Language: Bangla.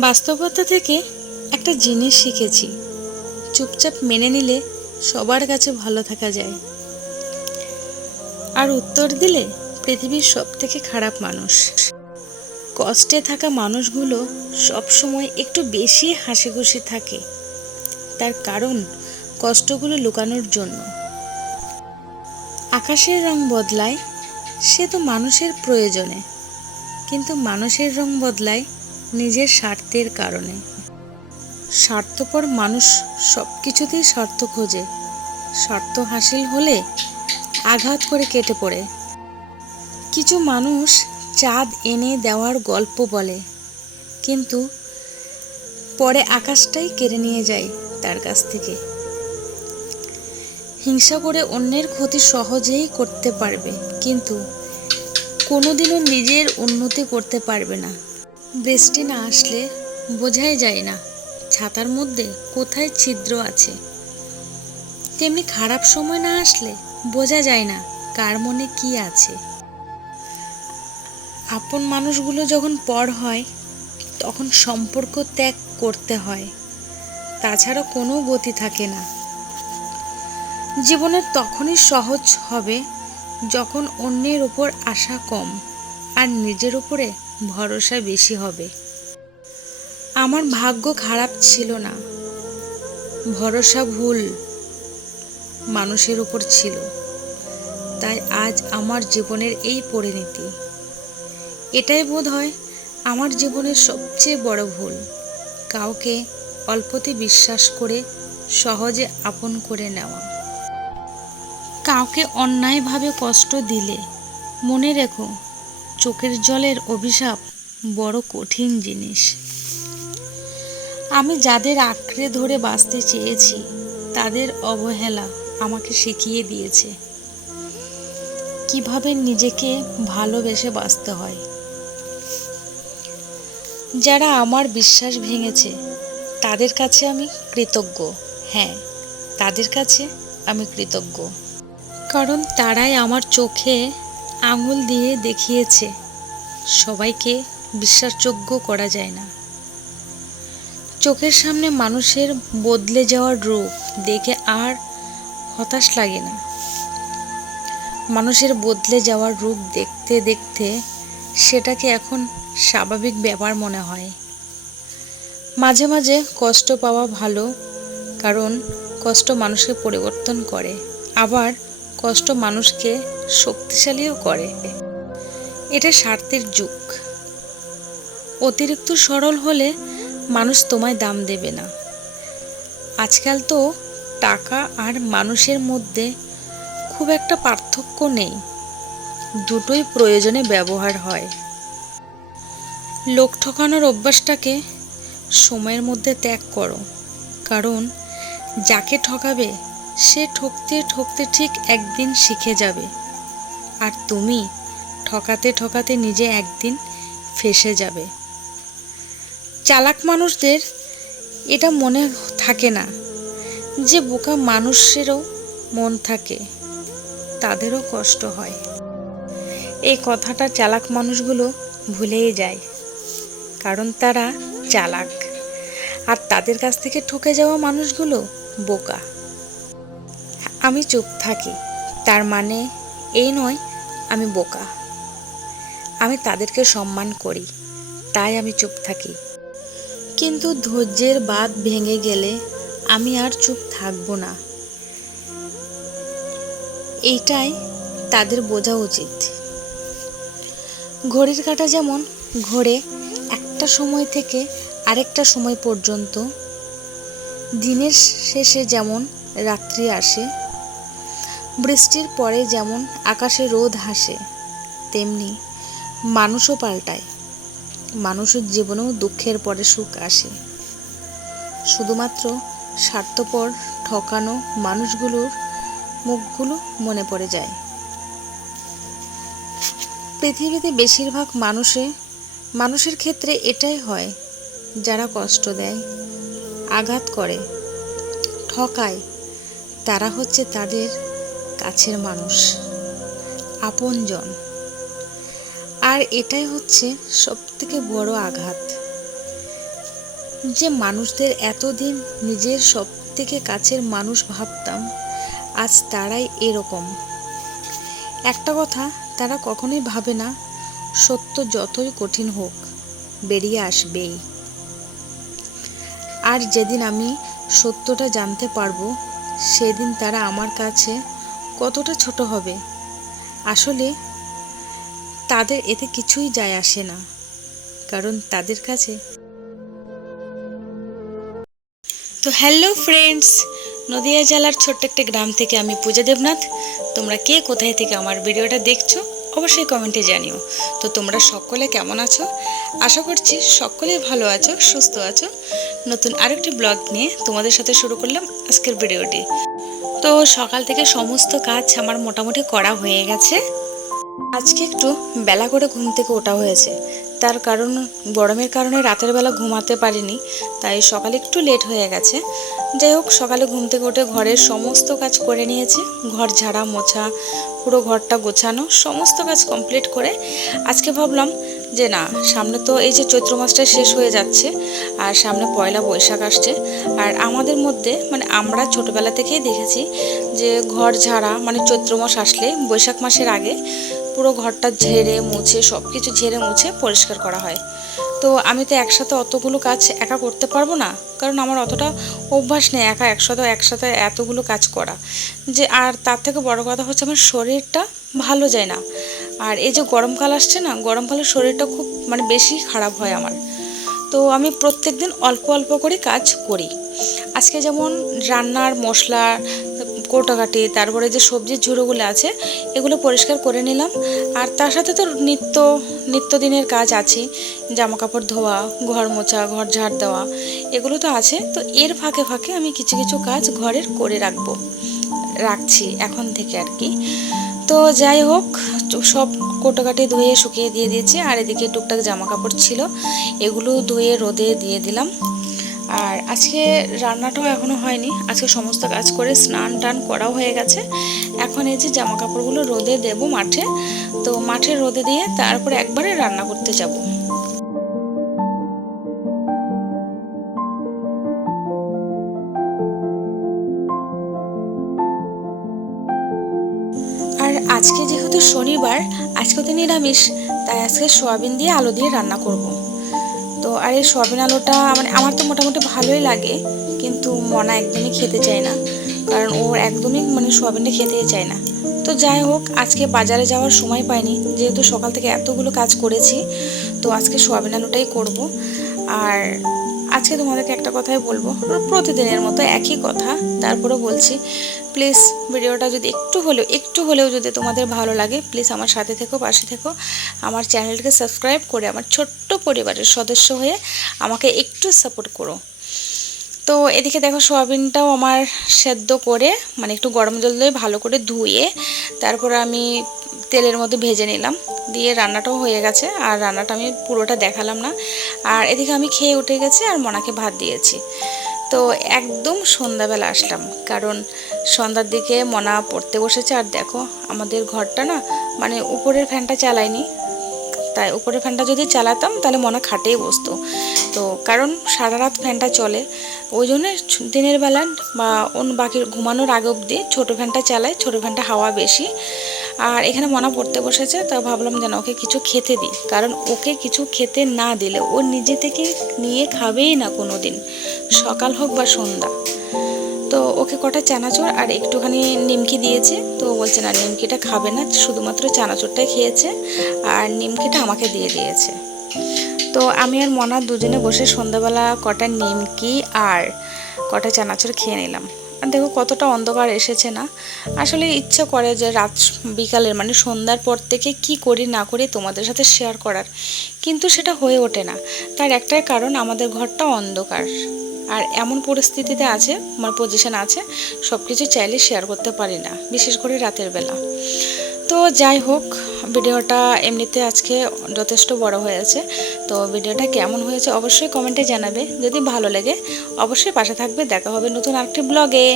বাস্তবতা থেকে একটা জিনিস শিখেছি, চুপচাপ মেনে নিলে সবার কাছে ভালো থাকা যায়, আর উত্তর দিলে পৃথিবীর সব থেকে খারাপ মানুষ। কষ্টে থাকা মানুষগুলো সবসময় একটু বেশি হাসি খুশি থাকে, তার কারণ কষ্টগুলো লুকানোর জন্য। আকাশের রং বদলায়, সে তো মানুষের প্রয়োজনে, কিন্তু মানুষের রং বদলায় নিজের স্বার্থের কারণে। স্বার্থপর মানুষ সব কিছুতেই স্বার্থ খোঁজে, স্বার্থ হাসিল হলে আঘাত করে কেটে পড়ে। কিছু মানুষ চাঁদ এনে দেওয়ার গল্প বলে, কিন্তু পরে আকাশটাই কেড়ে নিয়ে যায় তার কাছ থেকে। হিংসা করে অন্যের ক্ষতি সহজেই করতে পারবে, কিন্তু কোনোদিনও নিজের উন্নতি করতে পারবে না। বৃষ্টি না আসলে বোঝাই যায় না ছাতার মধ্যে কোথায় ছিদ্র আছে, তেমনি খারাপ সময় না আসলে বোঝা যায় না কার মনে কি আছে। আপন মানুষগুলো যখন পর হয় তখন সম্পর্ক ত্যাগ করতে হয়, তাছাড়া কোনো গতি থাকে না। জীবনের তখনই সহজ হবে যখন অন্যের উপর আশা কম আর নিজের উপরে ভরসা বেশি হবে। আমার ভাগ্য খারাপ ছিল না, ভরসা ভুল মানুষের উপর ছিল, তাই আজ আমার জীবনের এই পরিণতি। এটাই বোধহয় আমার জীবনের সবচেয়ে বড় ভুল, কাউকে অল্পতে বিশ্বাস করে সহজে আপন করে নেওয়া। কাউকে অন্যায়ভাবে কষ্ট দিলে মনে রেখো, চোখের জলের অভিশাপ বড় কঠিন জিনিস। আমি যাদের আঁকড়ে ধরে বাঁচতে চেয়েছি তাদের অবহেলা আমাকে শিখিয়ে দিয়েছে কিভাবে নিজেকে ভালোবেসে বাঁচতে হয়। যারা আমার বিশ্বাস ভেঙেছে তাদের কাছে আমি কৃতজ্ঞ। হ্যাঁ, তাদের কাছে আমি কৃতজ্ঞ, কারণ তারাই আমার চোখে আঙুল দিয়ে দেখিয়েছে সবাইকে বিশ্বাসযোগ্য করা যায় না। চোখের সামনে মানুষের বদলে যাওয়ার রূপ দেখে আর হতাশ লাগে না। মানুষের বদলে যাওয়ার রূপ দেখতে দেখতে সেটাকে এখন স্বাভাবিক ব্যাপার মনে হয়। মাঝে মাঝে কষ্ট পাওয়া ভালো, কারণ কষ্ট মানুষকে পরিবর্তন করে, আবার কষ্ট মানুষকে শক্তিশালীও করে। এটা স্বার্থের যুগ। অতিরিক্ত সরল হলে মানুষ তোমায় দাম দেবে না। আজকাল তো টাকা আর মানুষের মধ্যে খুব একটা পার্থক্য নেই, দুটোই প্রয়োজনে ব্যবহার হয়। লোক ঠকানোর অভ্যাসটাকে সময়ের মধ্যে ত্যাগ করো, কারণ যাকে ঠকাবে সে ঠকতে ঠকতে ঠিক একদিন শিখে যাবে, আর তুমি ঠকাতে ঠকাতে নিজে একদিন ফেঁসে যাবে। চালাক মানুষদের এটা মনে থাকে না যে বোকা মানুষেরও মন থাকে, তাদেরও কষ্ট হয়। এই কথাটা চালাক মানুষগুলো ভুলেই যায়, কারণ তারা চালাক, আর তাদের কাছ থেকে ঠকে যাওয়া মানুষগুলো বোকা। আমি চুপ থাকি তার মানে এই নয় আমি বোকা। আমি তাদেরকে সম্মান করি, তাই আমি চুপ থাকি। কিন্তু ধৈর্যের বাঁধ ভেঙে গেলে আমি আর চুপ থাকবো না, এইটাই তাদের বোঝা উচিত। ঘড়ির কাঁটা যেমন ঘোরে একটা সময় থেকে আরেকটা সময় পর্যন্ত, দিনের শেষে যেমন রাত্রি আসে, বৃষ্টির পরে যেমন আকাশে রোদ হাসে, তেমনি মানুষও পাল্টায়। মানুষের জীবনেও দুঃখের পরে সুখ আসে। শুধুমাত্র স্বার্থপর ঠকানো মানুষগুলোর মুখগুলো মনে পড়ে যায়। পৃথিবীতে বেশিরভাগ মানুষের ক্ষেত্রে এটাই হয়, যারা কষ্ট দেয়, আঘাত করে, ঠকায়, তারা হচ্ছে তাদের কাছের মানুষ, আপনজন। আর এটাই হচ্ছে সবথেকে বড় আঘাত। যে মানুষদের এতদিন নিজের সব থেকে কাছের মানুষ ভাবতাম, আজ তারাই এরকম। একটা কথা তারা কখনোই ভাবে না, সত্য যতই কঠিন হোক বেরিয়ে আসবেই। আর যেদিন আমি সত্যটা জানতে পারবো, সেদিন তারা আমার কাছে কতটা ছোট হবে। আসলে তাদের এতে কিছুই যায় আসে না, কারণ তাদের কাছে। তো হ্যালো ফ্রেন্ডস, নদিয়া জেলার ছোট্ট একটা গ্রাম থেকে আমি পূজা দেবনাথ। তোমরা কে কোথায় থেকে আমার ভিডিওটা দেখছো অবশ্যই কমেন্টে জানিও। তো তোমরা সকলে কেমন আছো? আশা করছি সকলেই ভালো আছো, সুস্থ আছো। নতুন আরেকটি ব্লগ নিয়ে তোমাদের সাথে শুরু করলাম আজকের ভিডিওটি। তো সকাল থেকে সমস্ত কাজ আমার মোটামুটি করা হয়ে গেছে। আজকে একটু বেলা করে ঘুম থেকে ওঠা হয়েছে, তার কারণ গরমের কারণে রাতের বেলা ঘুমাতে পারিনি, তাই সকালে একটু লেট হয়ে গেছে। যাই হোক, সকালে ঘুম থেকে উঠে ঘরের সমস্ত কাজ করে নিয়েছি। ঘর ঝাড়া মোছা, পুরো ঘরটা গোছানো, সমস্ত কাজ কমপ্লিট করে আজকে ভাবলাম যে না, সামনে তো এই যে চৈত্র মাসটা শেষ হয়ে যাচ্ছে, আর সামনে পয়লা বৈশাখ আসছে। আর আমাদের মধ্যে মানে আমরা ছোটোবেলা থেকেই দেখেছি যে ঘর ঝাড়া মানে চৈত্র মাস আসলে বৈশাখ মাসের আগে পুরো ঘরটা ঝেড়ে মুছে, সব কিছু ঝেড়ে মুছে পরিষ্কার করা হয়। তো আমি তো একসাথে অতগুলো কাজ একা করতে পারবো না, কারণ আমার অতটা অভ্যাস নেই একা একসাথে এতগুলো কাজ করা। যে আর তার থেকে বড় কথা হচ্ছে আমার শরীরটা ভালো যায় না। আর এই যে গরমকাল আসছে না, গরমকালে শরীরটা খুব মানে বেশি খারাপ হয় আমার। তো আমি প্রত্যেক দিন অল্প অল্প করে কাজ করি। আজকে যেমন রান্নার মশলা কোটাকাটি, তারপরে যে সবজির ঝুড়োগুলো আছে এগুলো পরিষ্কার করে নিলাম। আর তার সাথে তো নিত্যদিনের কাজ আছে, জামা কাপড় ধোয়া, ঘর মোছা, ঘর ঝাড় দেওয়া, এগুলো তো আছে। তো এর ফাঁকে ফাঁকে আমি কিছু কিছু কাজ ঘরের করে রাখছি এখন থেকে আর কি। তো যাই হোক, সব কোটাকাটি ধুয়ে শুকিয়ে দিয়ে দিয়েছি। আর এদিকে টুকটাক জামা কাপড় ছিল, এগুলো ধুয়ে রোদে দিয়ে দিলাম। আর আজকে রান্নাটাও এখনও হয়নি, আজকে সমস্ত কাজ করে স্নান টান করাও হয়ে গেছে। এখন এই যে জামা কাপড়গুলো রোদে দেব মাঠে, তো মাঠে রোদে দিয়ে তারপরে একবারে রান্না করতে যাব। আর আজকে যেহেতু শনিবার, আজকে তো নিরামিষ, তাই আজকে সয়াবিন দিয়ে আলু দিয়ে রান্না করব। তো আর এই সয়াবিন আলুটা মানে আমার তো মোটামুটি ভালোই লাগে, কিন্তু মনা একদমই খেতে চায় না, কারণ ও একদমই মানে সয়াবিনটা খেতেই চায় না। তো যাই হোক, আজকে বাজারে যাওয়ার সময় পাইনি, যেহেতু সকাল থেকে এতগুলো কাজ করেছি, তো আজকে সয়াবিন আলুটাই করব। আর আজকে তোমাদেরকে একটা কথাই বলবো, প্রতিদিনের মতো একই কথা, তারপরে বলছি প্লিজ ভিডিওটা যদি একটু হলেও যদি তোমাদের ভালো লাগে, প্লিজ আমার সাথে থেকো, পাশে থেকো। আমার চ্যানেলকে সাবস্ক্রাইব করে আমার ছোট্ট পরিবারের সদস্য হয়ে আমাকে একটু সাপোর্ট করো। তো এদিকে দেখো, সয়াবিনটাও আমার সেদ্ধ করে মানে একটু গরম জল দিয়ে ভালো করে ধুয়ে তারপর আমি তেলের মধ্যে ভেজে নিলাম, দিয়ে রান্নাটাও হয়ে গেছে। আর রান্নাটা আমি পুরোটা দেখালাম না। আর এদিকে আমি খেয়ে উঠে গেছি আর মনাকে ভাত দিয়েছি। তো একদম সন্ধ্যাবেলা আসলাম, কারণ সন্ধ্যার দিকে মনা পড়তে বসেছে। আর দেখো, আমাদের ঘরটা না মানে উপরের ফ্যানটা চালাইনি, তাই উপরের ফ্যানটা যদি চালাতাম তাহলে মনে খাটেই বসতো। তো কারণ সারা রাত ফ্যানটা চলে, ওই জন্য দিনের বেলা বা অন্য বাকি ঘুমানোর আগে অবধি ছোটো ফ্যানটা চালাই, ছোটো ফ্যানটা হাওয়া বেশি। আর এখানে মনা পড়তে বসেছে, তা ভাবলাম যেন ওকে কিছু খেতে দিই, কারণ ওকে কিছু খেতে না দিলে ও নিজে থেকে নিয়ে খাবেই না কোনো দিন, সকাল হোক বা সন্ধ্যা। তো ওকে কটা চানাচুর আর একটুখানি নিমকি দিয়েছে, তো বলছে না নিমকিটা খাবে না, শুধুমাত্র চানাচুরটাই খেয়েছে, আর নিমকিটা আমাকে দিয়ে দিয়েছে। তো আমি আর মনা দুজনে বসে সন্ধ্যাবেলা কটা নিমকি আর কটা চানাচুর খেয়ে নিলাম। আর দেখো কতটা অন্ধকার এসেছে না, আসলে ইচ্ছে করে যে রাত বিকালের মানে সন্ধ্যার পর থেকে কি করি না করি তোমাদের সাথে শেয়ার করার, কিন্তু সেটা হয়ে ওঠে না। তার একটাই কারণ, আমাদের ঘরটা অন্ধকার, আর এমন পরিস্থিতিতে আছে, আমার পজিশন আছে, সব কিছু চাইলে শেয়ার করতে পারি না, বিশেষ করে রাতের বেলা। তো যাই হোক, ভিডিওটা এমনিতে আজকে যথেষ্ট বড় হয়েছে। তো ভিডিওটা কেমন হয়েছে অবশ্যই কমেন্টে জানাবে, যদি ভালো লাগে অবশ্যই পাশে থাকবে। দেখা হবে নতুন আরেকটি ব্লগে।